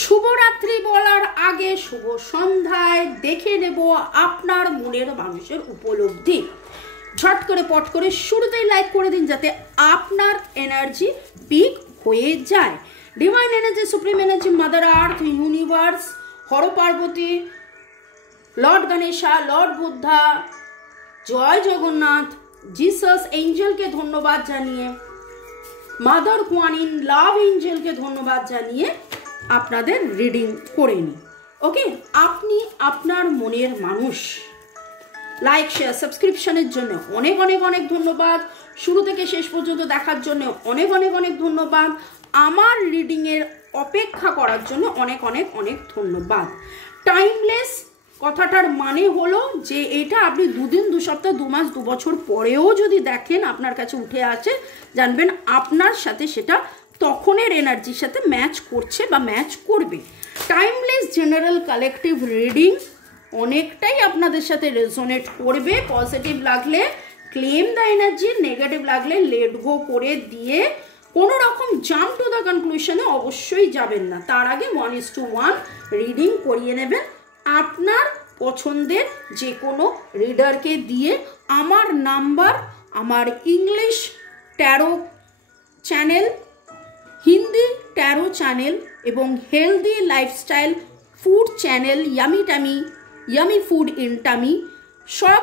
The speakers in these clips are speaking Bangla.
শুভরাত্রি বলার আগে শুভ সন্ধ্যায় দেখে নেব আপনার মনের মানুষের উপলব্ধি। ঝট করে পট করে শুরুতেই লাইক করে দিন যাতে আপনার এনার্জি পিক হয়ে যায়। Divine energy, supreme energy, mother earth, universe, Har Parvati, lord Ganesha, lord Buddha, জয় জগন্নাথ, জিসাস এঞ্জেলকে ধন্যবাদ জানিয়ে, মাদার কোয়ানিন, লাভ এঞ্জেলকে ধন্যবাদ জানিয়ে আপনাদের রিডিং করে নিই। ওকে, আপনি আপনার মনের মানুষ। লাইক, শেয়ার, সাবস্ক্রিপশনের জন্য অনেক অনেক অনেক ধন্যবাদ। শুরু থেকে শেষ পর্যন্ত দেখার জন্য অনেক অনেক অনেক ধন্যবাদ। আমার রিডিংয়ের অপেক্ষা করার জন্য অনেক অনেক অনেক ধন্যবাদ। টাইমলেস কথাটার মানে হলো যে এটা আপনি দুদিন, দু সপ্তাহ, 2 মাস, 2 বছর পরেও যদি দেখেন আপনার কাছে উঠে আসে, জানবেন আপনার সাথে সেটা তখনের এনার্জির সাথে ম্যাচ করছে বা ম্যাচ করবে। টাইমলেস জেনারেল কালেকটিভ রিডিং অনেকটাই আপনাদের সাথে রেজোনেট করবে। পজিটিভ লাগলে ক্লেম দ্য এনার্জি, নেগেটিভ লাগলে লেট গো করে দিয়ে কোনো রকম জাম্প টু দ্য কনক্লুশনে অবশ্যই যাবেন না। তার আগে 1:1 রিডিং করিয়ে নেবেন আপনার পছন্দের যে কোনো রিডারকে দিয়ে। আমার নাম্বার, আমার English tarot channel, Hindi tarot channel এবং healthy lifestyle food channel yummy food in tummy সব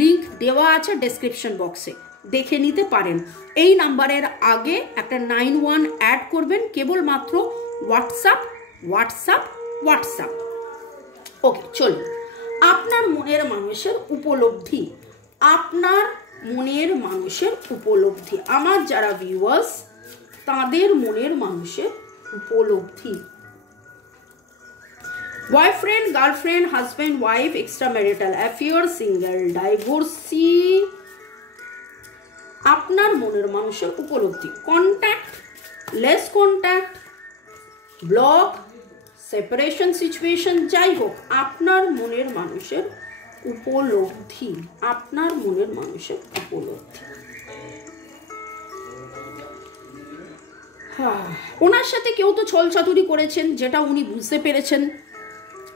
লিঙ্ক দেওয়া আছে ডেসক্রিপশন বক্সে, দেখে নিতে পারেন। এই নাম্বারের আগে একটা 91 অ্যাড করবেন, কেবলমাত্র হোয়াটসঅ্যাপ। ওকে, চলুন। আপনার মনের মানুষের উপলব্ধি, আপনার মনের মানুষের উপলব্ধি, আমার যারা ভিউয়ার্স তাদের মনের মানুষের উপলব্ধি। Boyfriend, girlfriend, husband, wife, extra marital affair, single, divorcee, আপনার মনের মানুষের উপলব্ধি। Contact, less contact, block, separation situation, যাই হোক, আপনার মনের মানুষের উপলব্ধি, আপনার মনের মানুষের উপলব্ধি। ওনার সাথে কেউ তো ছলচাতুরি করেছেন, যেটা উনি বুঝতে পেরেছেন,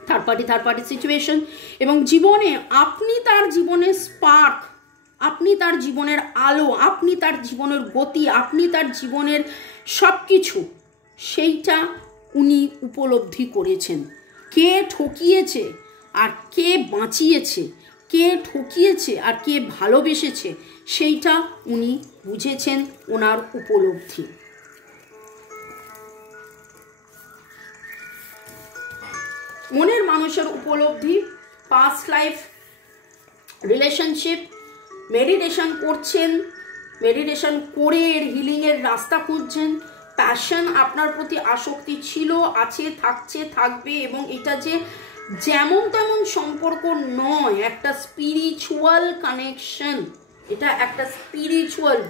থার্ড পার্টি সিচুয়েশন, এবং জীবনে আপনি তার জীবনের স্পার্ক, আপনি তার জীবনের আলো, আপনি তার জীবনের গতি, আপনি তার জীবনের সব কিছু, সেইটা উনি উপলব্ধি করেছেন। কে ঠকিয়েছে আর কে বাঁচিয়েছে, কে ঠকিয়েছে আর কে ভালোবেসেছে, সেইটা উনি বুঝেছেন, ওনার উপলব্ধি। মনের মানুষের উপলব্ধি, পাস্ট লাইফ, রিলেশনশিপ, মেডিটেশন করছেন, মেডিটেশন করে এর হিলিংয়ের রাস্তা খুঁজছেন, প্যাশন, আপনার প্রতি আসক্তি ছিল, আছে, থাকছে, থাকবে, এবং এটা যে যেমন তেমন সম্পর্ক নয়, একটা স্পিরিচুয়াল কানেকশন, এটা একটা স্পিরিচুয়াল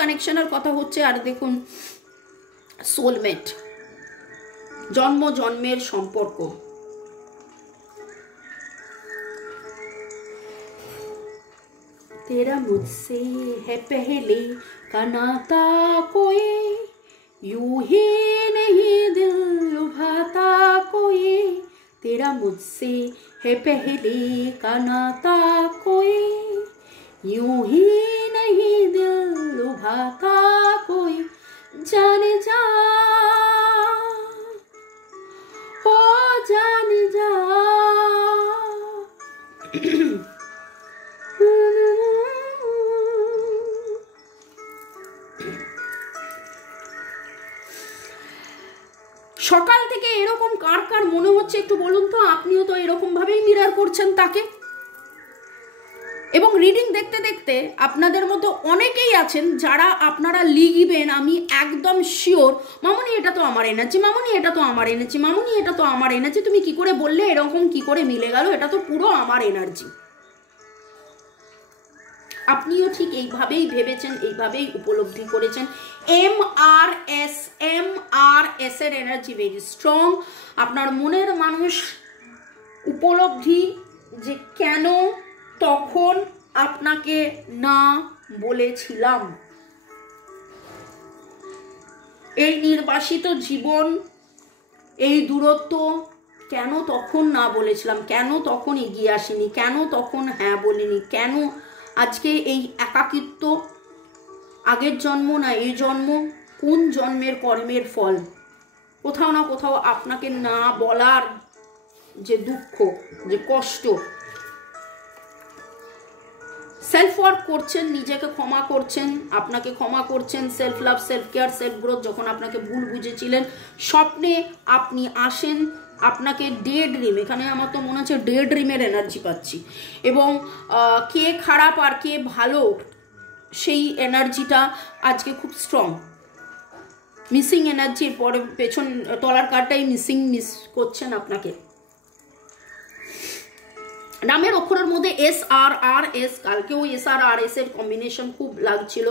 কানেকশনের কথা হচ্ছে। আর দেখুন, সোলমেট, জন্ম জন্মের সম্পর্ক। तेरा मुझसे है पहले का नाता कोई, यूं ही नहीं दिल लुभाता कोई। तेरा मुझसे है पहले का नाता कोई, यूं ही नहीं दिल लुभाता कोई। जाने जा ओ जाने जा। সকাল থেকে এরকম কার কার মনে হচ্ছে একটু বলুন তো? আপনিও তো এরকম ভাবেই মিরর করছেন তাকে। এবং রিডিং দেখতে দেখতে আপনাদের মতো অনেকেই আছেন যারা আপনারা লিখবেন, আমি একদম শিওর, মামুনি এটা তো আমার এনার্জি, মামুনি এটা তো আমার এনার্জি, মামুনি এটা তো আমার এনার্জি, তুমি কি করে বললে, এরকম কি করে মিলে গেল, এটা তো পুরো আমার এনার্জি। আপনিও ঠিক এইভাবেই ভেবেছেন, এইভাবেই উপলব্ধি করেছেন। MRS এর এনার্জি ভেরি স্ট্রং। আপনার মনের মানুষ উপলব্ধি যে কেন তখন আপনাকে না বলেছিলাম? এই নির্বাসিত জীবন, এই দূরত্ব কেন তখন না বলেছিলাম? কেন তখন এগিয়ে আসিনি? কেন তখন হ্যাঁ বলিনি? কেন আজকে এই একাকিত্ব? আগের জন্ম না এই জন্ম? কোন জন্মের কর্মের ফল? কোথাও না কোথাও আপনাকে না বলার যে দুঃখ, যে কষ্ট, সেলফ ওয়ার্ক করছেন, নিজেকে ক্ষমা করছেন, আপনাকে ক্ষমা করছেন, self love, self care, self growth. যখন আপনাকে ভুল বুঝেছিলেন, স্বপ্নে আপনি আসেন, আপনাকে ডে ড্রিম, এখানে আমার তো মনে হচ্ছে ডে ড্রিমের এনার্জি পাচ্ছি, এবং কে খারাপ আর কে ভালো সেই এনার্জিটা আজকে খুব স্ট্রং। মিসিং এনার্জির পরে পেছন তলার কার্ডটাই মিস করছেন আপনাকে। নামের অক্ষরের মধ্যে এস আর আর এস, কালকেও এস আর আর এস এর কম্বিনেশন খুব লাগছিল।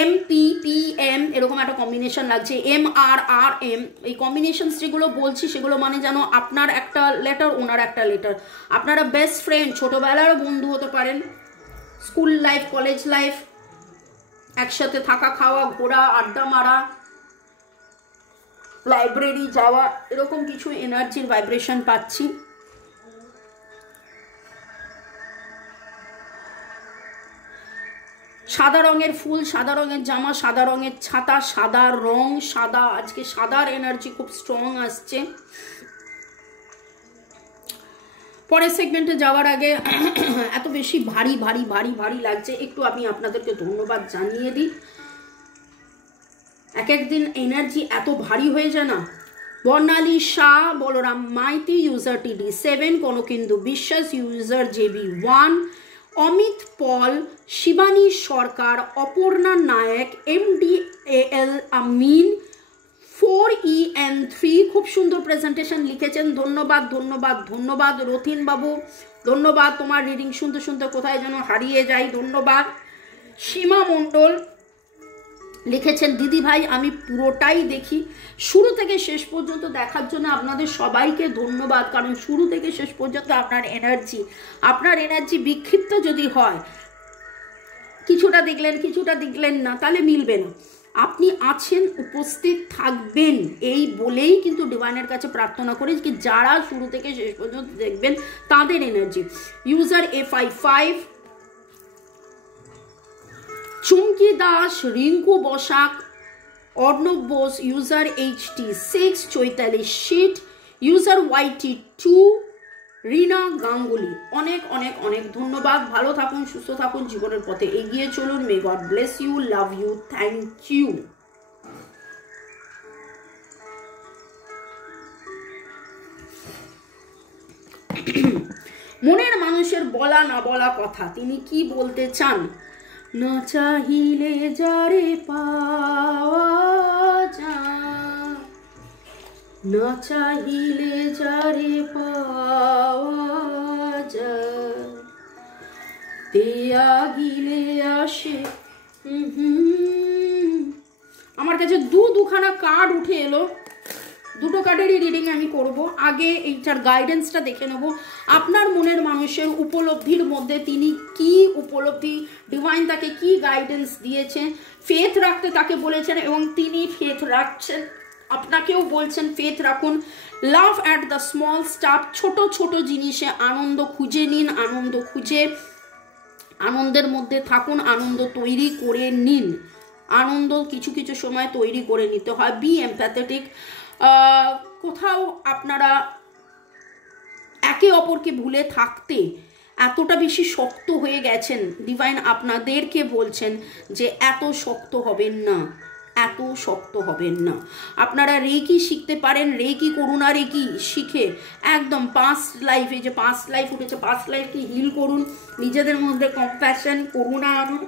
এম পি পি এম এরকম একটা কম্বিনেশন লাগছে, এম আর আর এম। এই কম্বিনেশন যেগুলো বলছি সেগুলো মানে যেন আপনার একটা লেটার, ওনার একটা লেটার। আপনারা বেস্ট ফ্রেন্ড, ছোটবেলার বন্ধু হতে পারেন, স্কুল লাইফ, কলেজ লাইফ, একসাথে থাকা, খাওয়া, ঘোরা, আড্ডা মারা, লাইব্রেরি যাওয়া, এরকম কিছু এনার্জির ভাইব্রেশন পাচ্ছি। সাদা রঙের ফুল, সাদা রঙের জামা, সাদা রঙের ছাতা, সাদা রং, সাদা, আজকে সাদার এনার্জি খুব স্ট্রং আসছে। পরের সেগমেন্টে যাওয়ার আগে এত বেশি ভারী ভারী ভারী ভারী লাগছে, একটু আমি আপনাদেরকে ধন্যবাদ জানিয়ে দিই। এক একদিন এনার্জি এত ভারী হয়ে যায় না। বর্ণালী শাহ, বলরাম মাইতি ইউজার TD 7, কনকিন্দু বিশ্বাস ইউজার JB 1, অমিত পল, শিবানী সরকার, অপর্ণা নায়ক, MDAL আমিন, 4EN3, খুব সুন্দর প্রেজেন্টেশন লিখেছেন, ধন্যবাদ ধন্যবাদ ধন্যবাদ। রথিন বাবু ধন্যবাদ, তোমার রিডিং শুনতে শুনতে কোথায় যেন হারিয়ে যাই, ধন্যবাদ। সীমা মণ্ডল লিখেছেন, দিদি ভাই আমি পুরোটাই দেখি, শুরু থেকে শেষ পর্যন্ত দেখার জন্য আপনাদের সবাইকে ধন্যবাদ। কারণ শুরু থেকে শেষ পর্যন্ত আপনার এনার্জি বিক্ষিপ্ত যদি হয়, কিছুটা দেখলেন না, তাহলে মিলবে না। আপনি আছেন, উপস্থিত থাকবেন, এই বলেই কিন্তু ডিভাইনের কাছে প্রার্থনা করি যে যারা শুরু থেকে শেষ পর্যন্ত দেখবেন তাদের এনার্জি। ইউজার FI5, চুমকি দাস, রিঙ্কু বসাক, অর্ণব বোস, ইউজার HT6, চৈতালি শীত, ইউজার YT2, রিনা গাঙ্গুলি, অনেক অনেক অনেক ধন্যবাদ। ভালো থাকুন, সুস্থ থাকুন, জীবনের পথে এগিয়ে চলুন। May god bless you, love you, thank you. মনের মানুষের বলা না বলা কথা, তিনি কি বলতে চান? না চাহিলে যারে পাওয়া যায়, না চাহিলে যারে পাওয়া যায়, দেয়া গিলে আসে। আমার কাছে দুখানা কার্ড উঠে এলো, দুটো কার্ডেরই রিডিং আমি করব। আগে এইটার গাইডেন্সটা দেখে নেব। আপনার মনের মানুষের উপলব্ধির মধ্যে তিনি কি উপলব্ধি, ডিভাইন তাকে কি গাইডেন্স দিয়েছে, ফেথ রাখতে তাকে বলেছেন এবং তিনি ফেথ রাখছেন। আপনাকেও বলছেন ফেথ রাখুন। লাভ অ্যাট দ্য স্মল স্টাফ, ছোট ছোট জিনিসে আনন্দ খুঁজে নিন, আনন্দ খুঁজে আনন্দের মধ্যে থাকুন, আনন্দ তৈরি করে নিন। আনন্দ কিছু কিছু সময় তৈরি করে নিতে হয়। Be empathetic. কোথাও আপনারা একে অপরকে ভুলে থাকতে এতটা বেশি শক্ত হয়ে গেছেন, ডিভাইন আপনাদেরকে বলছেন যে এত শক্ত হবেন না, এত শক্ত হবেন না। আপনারা রেকি শিখতে পারেন, রেকি করুন, আর রেকি শিখে একদম পাস্ট লাইফে, যে পাস্ট লাইফ উঠেছে, পাস্ট লাইফকে হিল করুন, নিজেদের মধ্যে কম্প্যাশন, করুণা আনুন।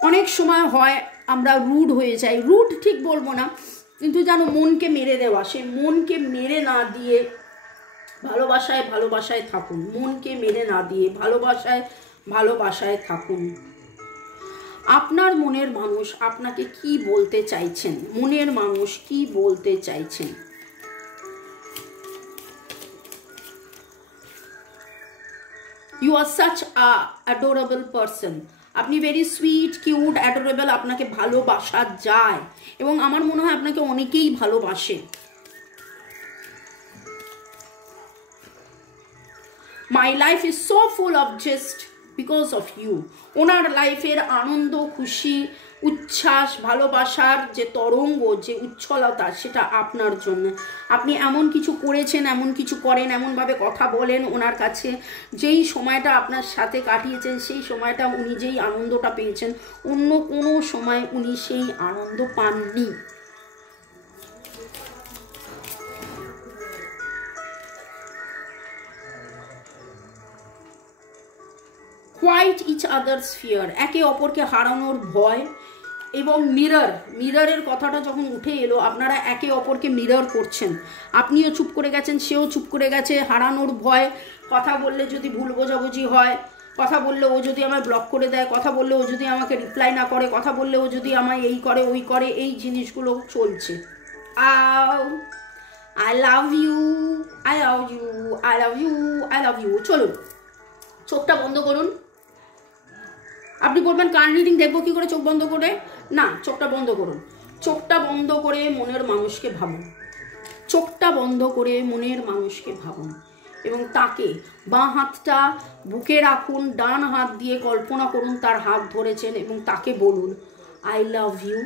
অনেক সময় হয় আমরা রুড হয়ে যাই, রুড ঠিক বলবো না, কিন্তু যেন মনকে মেরে দেওয়া, সে মনকে মেরে না দিয়ে ভালোবাসায় ভালোবাসায় থাকুন, মনকে মেরে না দিয়ে ভালোবাসায় ভালোবাসায় থাকুন। আপনার মনের মানুষ আপনাকে কি বলতে চাইছেন, মনের মানুষ কি বলতে চাইছেন? You are such adorable person, আপনি ভেরি সুইট, কিউট, অ্যাডোরেবল, আপনাকে ভালোবাসা যায় এবং আমার মনে হয় আপনাকে অনেকেই ভালোবাসে। My life is so full of just because of you. ওনার লাইফের আনন্দ, খুশি, উচ্ছ্বাস, ভালোবাসার যে তরঙ্গ, যে উচ্ছলতা, সেটা আপনার জন্য। আপনি এমন কিছু করেছেন, এমন কিছু করেন, এমনভাবে কথা বলেন ওনার কাছে, যেই সময়টা আপনার সাথে কাটিয়েছেন সেই সময়টা উনি যেই আনন্দটা পেয়েছেন অন্য কোনো সময় উনি সেই আনন্দ পাননি। কোয়াইট ইচ আদার্স ফিয়ার, একে অপরকে হারানোর ভয় এবং মিররের কথাটা যখন উঠে এলো, আপনারা একে অপরকে মিরর করছেন, আপনিও চুপ করে গেছেন, সেও চুপ করে গেছে, হারানোর ভয়, কথা বললে যদি ভুল বোঝাবুঝি হয়, কথা বললে ও যদি আমায় ব্লক করে দেয়, কথা বললে ও যদি আমাকে রিপ্লাই না করে, কথা বললে ও যদি আমায় এই করে ওই করে, এই জিনিসগুলো চলছে। I love you, I love you, I love you, I love you. চলুন চোখটা বন্ধ করুন। আপনি বলবেন কান রিডিং দেখবো কি করে চোখ বন্ধ করে? না, চোখটা বন্ধ করুন। চোখটা বন্ধ করে মনের মানুষকে ভাবুন, চোখটা বন্ধ করে মনের মানুষকে ভাবুন এবং তাকে বাঁ হাতটা বুকে রাখুন, ডান হাত দিয়ে কল্পনা করুন তার হাত ধরেছেন এবং তাকে বলুন I love you,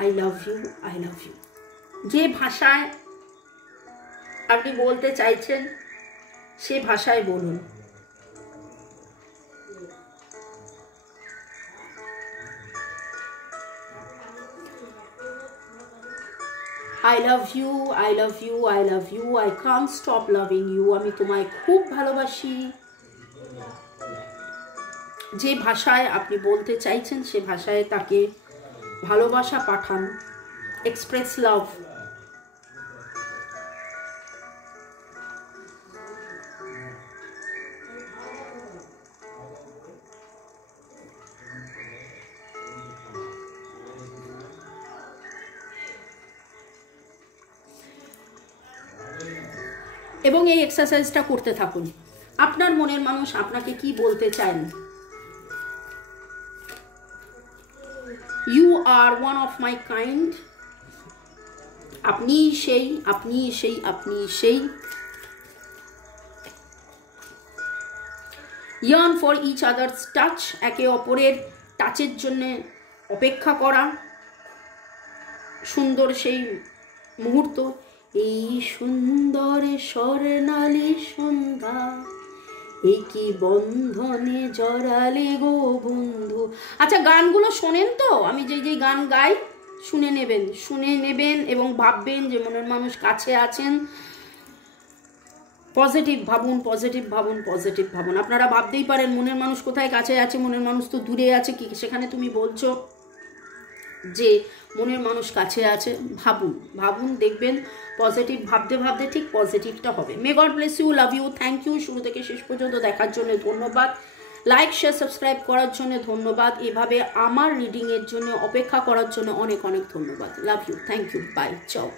I love you, I love you. যে ভাষায় আপনি বলতে চাইছেন সে ভাষায় বলুন। I love you, I love you, I love you, I can't stop loving you, আমি তোমায় খুব ভালোবাসি। যে ভাষায় আপনি বলতে চাইছেন সে ভাষায় তাকে ভালোবাসা পাঠান, এক্সপ্রেস লাভ। এবং এই এক্সারসাইজটা করতে থাকুন। আপনার মনের মানুষ আপনাকে কি বলতে চান? You are one of my kind, আপনি সেই, আপনি সেই, আপনি সেই। Yearn for each others touch, একে অপরের টাচের জন্য অপেক্ষা করা, সুন্দর সেই মুহূর্ত। এই সুন্দর স্বর্ণালী সন্ধ্যা, এই কি বন্ধনে জড়ালে গো বন্ধু। আচ্ছা, গানগুলো শোনেন তো? আমি যেই গান গাই শুনে নেবেন এবং ভাববেন যে মনের মানুষ কাছে আছেন। পজিটিভ ভাবুন, পজিটিভ ভাবুন, পজিটিভ ভাবুন। আপনারা ভাবতেই পারেন মনের মানুষ কোথায় কাছে আছে, মনের মানুষ তো দূরে আছে, কি সেখানে তুমি বলছো যে মনের মানুষ কাছে আছে? ভাবুন, ভাবুন, দেখবেন পজিটিভ ভাবতে ভাবতে ঠিক পজিটিভটা হবে। May god bless you, love you, thank you. শুরু থেকে শেষ পর্যন্ত দেখার জন্য ধন্যবাদ। লাইক, শেয়ার, সাবস্ক্রাইব করার জন্য ধন্যবাদ। এভাবে আমার রিডিংয়ের জন্য অপেক্ষা করার জন্য অনেক অনেক ধন্যবাদ। Love you, thank you, bye, চাও।